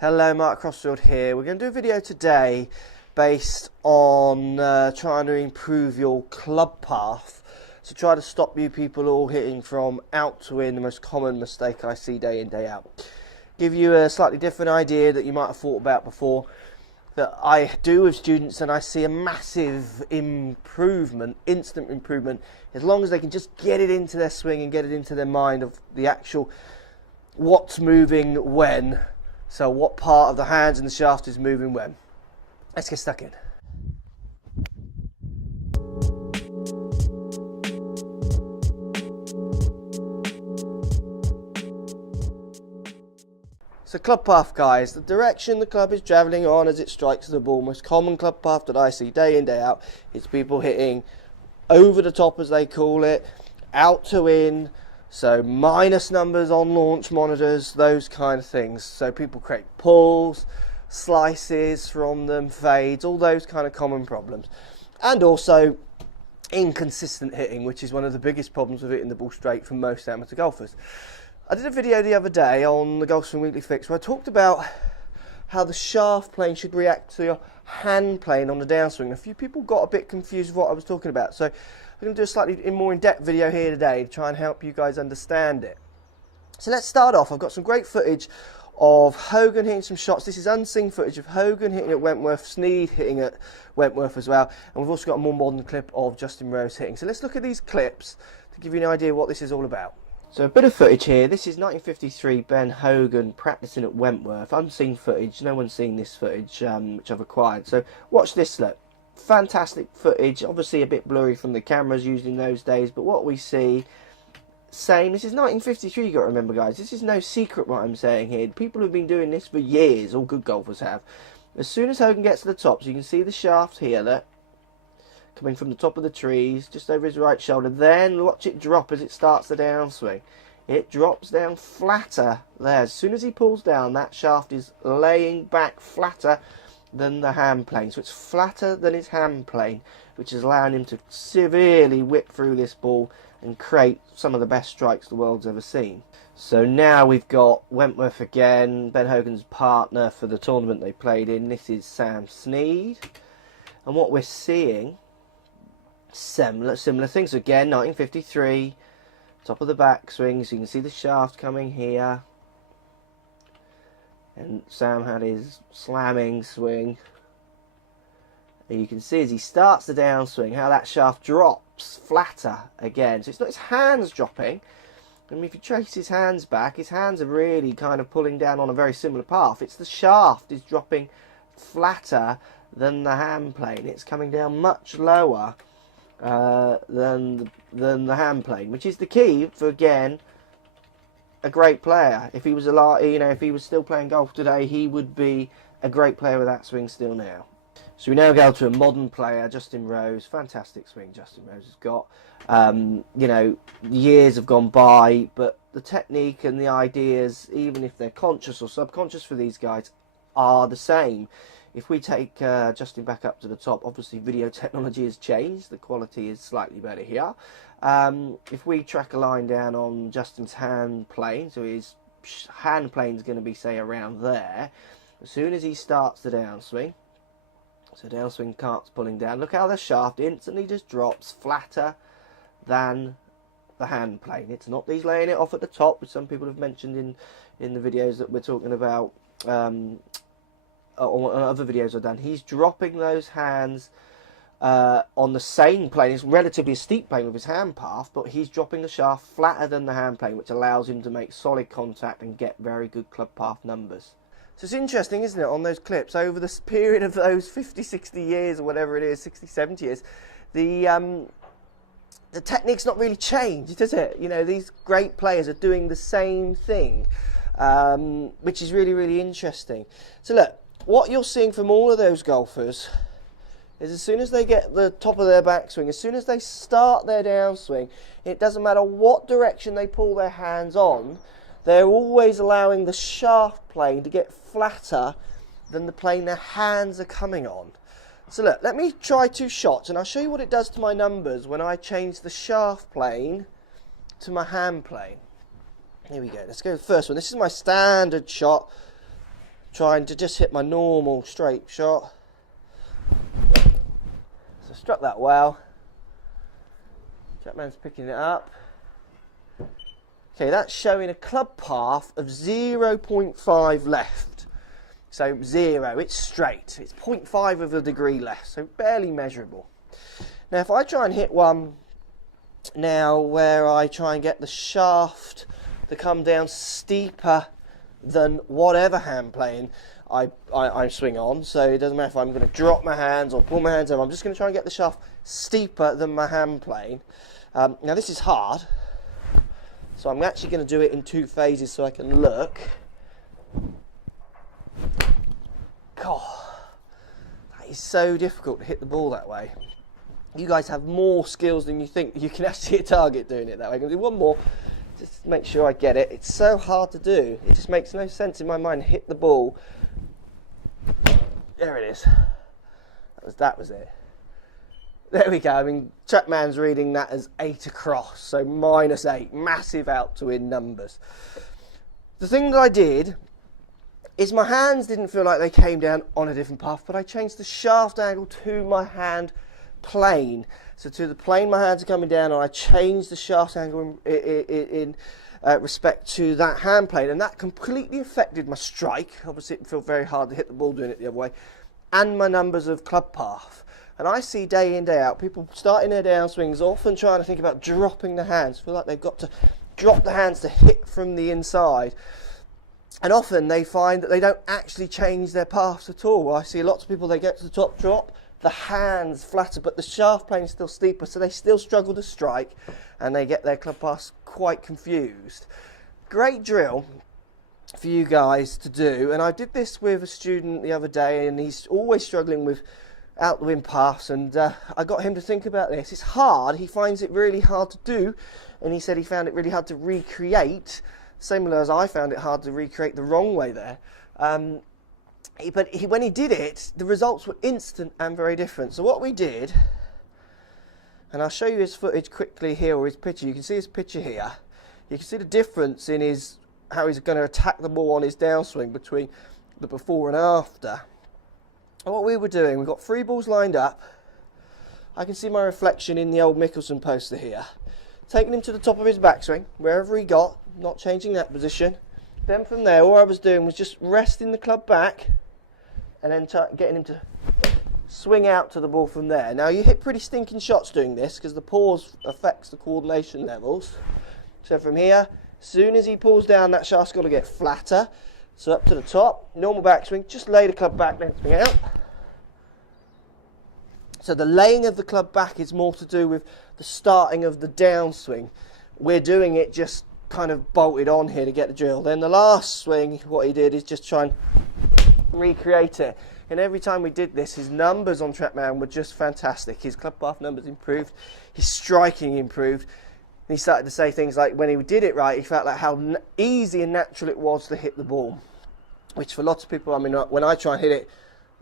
Hello, Mark Crossfield here. We're going to do a video today based on trying to improve your club path. So try to stop you people all hitting from out to in, the most common mistake I see day in, day out. Give you a slightly different idea that you might have thought about before that I do with students, and I see a massive improvement, instant improvement, as long as they can just get it into their swing and get it into their mind of the actual what's moving when. So what part of the hands and the shaft is moving when. Let's get stuck in. So club path, guys, the direction the club is travelling on as it strikes the ball. Most common club path that I see day in, day out is people hitting over the top, as they call it, out to in. So minus numbers on launch monitors, those kind of things. So people create pulls, slices from them, fades, all those kind of common problems. And also inconsistent hitting, which is one of the biggest problems with hitting the ball straight for most amateur golfers. I did a video the other day on the Golf Swing Weekly Fix where I talked about how the shaft plane should react to your hand plane on the downswing. A few people got a bit confused with what I was talking about. So I'm going to do a slightly more in-depth video here today to try and help you guys understand it. So let's start off. I've got some great footage of Hogan hitting some shots. This is unseen footage of Hogan hitting at Wentworth, Snead hitting at Wentworth as well. And we've also got a more modern clip of Justin Rose hitting. So let's look at these clips to give you an idea what this is all about. So a bit of footage here. This is 1953 Ben Hogan practicing at Wentworth. Unseen footage. No one's seen this footage, which I've acquired. So watch this look. Fantastic footage, obviously a bit blurry from the cameras used in those days, but what we see, same. This is 1953, you got to remember, guys. This is no secret what I'm saying here. People have been doing this for years, all good golfers have. As soon as Hogan gets to the top, so you can see the shaft here, look, coming from the top of the trees, just over his right shoulder, then watch it drop as it starts the downswing. It drops down flatter there. As soon as he pulls down, that shaft is laying back flatter than the hand plane, so it's flatter than his hand plane, which is allowing him to severely whip through this ball and create some of the best strikes the world's ever seen. So now we've got Wentworth again, Ben Hogan's partner for the tournament they played in. This is Sam Snead, and what we're seeing, similar things again. 1953, top of the backswing, so you can see the shaft coming here. And Sam had his slamming swing. And you can see as he starts the downswing how that shaft drops flatter again. So it's not his hands dropping. I mean, if you trace his hands back, his hands are really kind of pulling down on a very similar path. It's the shaft is dropping flatter than the hand plane. It's coming down much lower than the hand plane, which is the key for, again, a great player. If he was alive, you know, if he was still playing golf today, he would be a great player with that swing still now. So we now go to a modern player, Justin Rose. Fantastic swing Justin Rose has got. You know, years have gone by, but the technique and the ideas, even if they're conscious or subconscious for these guys, are the same. If we take Justin back up to the top, obviously video technology has changed. The quality is slightly better here. If we track a line down on Justin's hand plane, so his hand plane is going to be, say, around there. As soon as he starts the downswing, so downswing cart's pulling down, look how the shaft instantly just drops flatter than the hand plane. It's not that he's laying it off at the top, which some people have mentioned in the videos that we're talking about, or other videos I've done. He's dropping those hands on the same plane. It's relatively a steep plane with his hand path, but he's dropping the shaft flatter than the hand plane, which allows him to make solid contact and get very good club path numbers. So it's interesting, isn't it, on those clips, over this period of those 50, 60 years or whatever it is, 60, 70 years, the technique's not really changed, does it? You know, these great players are doing the same thing, which is really, really interesting. So look, what you're seeing from all of those golfers is as soon as they get the top of their backswing, as soon as they start their downswing, it doesn't matter what direction they pull their hands on, they're always allowing the shaft plane to get flatter than the plane their hands are coming on. So look, let me try two shots and I'll show you what it does to my numbers when I change the shaft plane to my hand plane. Here we go, let's go to the first one. This is my standard shot. trying to just hit my normal straight shot. So struck that well. Trackman's picking it up. Okay, that's showing a club path of 0.5 left. So 0, it's straight. It's 0.5 of a degree left, so barely measurable. Now if I try and hit one now where I try and get the shaft to come down steeper than whatever hand plane I swing on, so it doesn't matter if I'm going to drop my hands or pull my hands over, I'm just going to try and get the shaft steeper than my hand plane. Now this is hard, so I'm actually going to do it in 2 phases so I can look. God, that is so difficult to hit the ball that way. You guys have more skills than you think. You can actually hit a target doing it that way. I'm going to do one more, just to make sure I get it. It's so hard to do. It just makes no sense in my mind. Hit the ball. There it is. That was it. There we go. I mean, Trackman's reading that as 8 across, so -8. Massive out to win numbers. The thing that I did is my hands didn't feel like they came down on a different path, but I changed the shaft angle to my hand plane. So to the plane my hands are coming down, and I changed the shaft angle in respect to that hand plane, and that completely affected my strike. Obviously it felt very hard to hit the ball doing it the other way, and my numbers of club path. And I see day in, day out, people starting their downswings often trying to think about dropping the hands, feel like they've got to drop the hands to hit from the inside. And often they find that they don't actually change their paths at all. I see lots of people, they get to the top drop, the hands flatter, but the shaft plane is still steeper, so they still struggle to strike, and they get their club paths quite confused. Great drill for you guys to do, and I did this with a student the other day, and he's always struggling with out the wind paths, and I got him to think about this. It's hard, he finds it really hard to do, and he said he found it really hard to recreate, similar as I found it hard to recreate the wrong way there. But when he did it, the results were instant and very different. So what we did, and I'll show you his footage quickly here, or his picture. You can see his picture here. You can see the difference in how he's going to attack the ball on his downswing between the before and after. And what we were doing, we've got 3 balls lined up. I can see my reflection in the old Mickelson poster here. Taking him to the top of his backswing, wherever he got, not changing that position. Then from there, all I was doing was just resting the club back, and then getting him to swing out to the ball from there. Now you hit pretty stinking shots doing this, because the pause affects the coordination levels. So from here, as soon as he pulls down, that shaft's got to get flatter. So up to the top, normal backswing, just lay the club back, then swing out. So the laying of the club back is more to do with the starting of the downswing. We're doing it just kind of bolted on here to get the drill. Then the last swing, what he did is just try and recreate it. And every time we did this, his numbers on Trackman were just fantastic. His club path numbers improved, his striking improved. And he started to say things like when he did it right, he felt like how easy and natural it was to hit the ball. Which for lots of people, I mean, when I try and hit it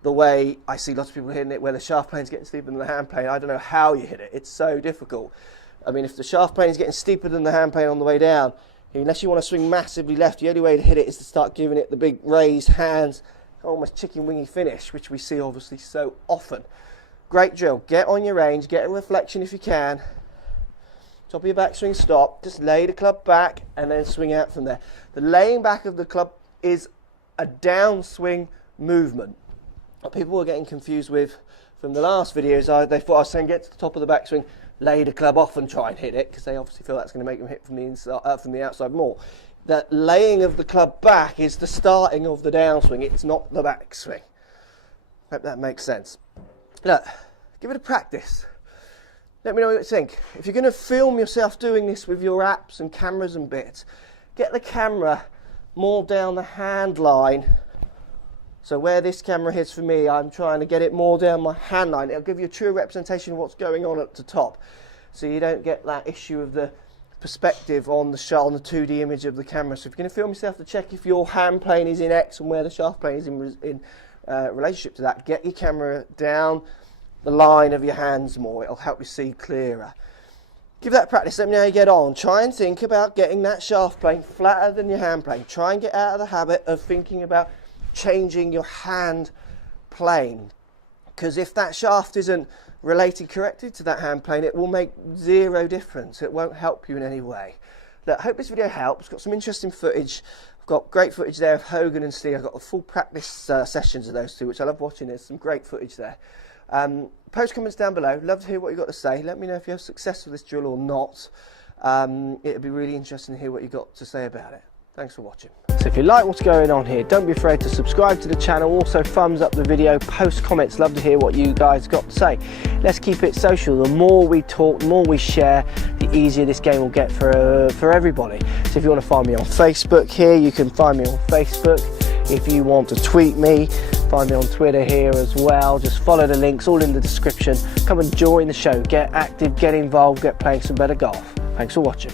the way I see lots of people hitting it, where the shaft plane's getting steeper than the hand plane, I don't know how you hit it. It's so difficult. I mean, if the shaft plane is getting steeper than the hand plane on the way down, unless you want to swing massively left, the only way to hit it is to start giving it the big raised hands, almost chicken wingy finish, which we see obviously so often. Great drill. Get on your range, get a reflection if you can. Top of your backswing, stop. Just lay the club back and then swing out from there. The laying back of the club is a downswing movement. What people were getting confused with from the last videos, they thought I was saying get to the top of the backswing, lay the club off and try and hit it, because they obviously feel that's going to make them hit from the inside, from the outside more. That laying of the club back is the starting of the downswing. It's not the backswing. Hope that makes sense. Look, give it a practice. Let me know what you think. If you're going to film yourself doing this with your apps and cameras and bits, get the camera more down the hand line. So where this camera hits for me, I'm trying to get it more down my hand line. It'll give you a true representation of what's going on at the top. So you don't get that issue of the perspective on the 2D image of the camera. So if you're going to film yourself to check if your hand plane is in X and where the shaft plane is in relationship to that, get your camera down the line of your hands more. It'll help you see clearer. Give that a practice. Let me know how you get on. Try and think about getting that shaft plane flatter than your hand plane. Try and get out of the habit of thinking about changing your hand plane, because if that shaft isn't related correctly to that hand plane, it will make zero difference. It won't help you in any way. Look, I hope this video helps. Got some interesting footage. I've got great footage there of Hogan and Sting. I've got the full practice sessions of those two, which I love watching. There's some great footage there. Post comments down below. Love to hear what you've got to say. Let me know if you have success with this drill or not. It'd be really interesting to hear what you've got to say about it. Thanks for watching. So if you like what's going on here, don't be afraid to subscribe to the channel. Also thumbs up the video, post comments. Love to hear what you guys got to say. Let's keep it social. The more we talk, the more we share, the easier this game will get for everybody. So if you want to find me on Facebook here, you can find me on Facebook. If you want to tweet me, find me on Twitter here as well. Just follow the links, all in the description. Come and join the show. Get active, get involved, get playing some better golf. Thanks for watching.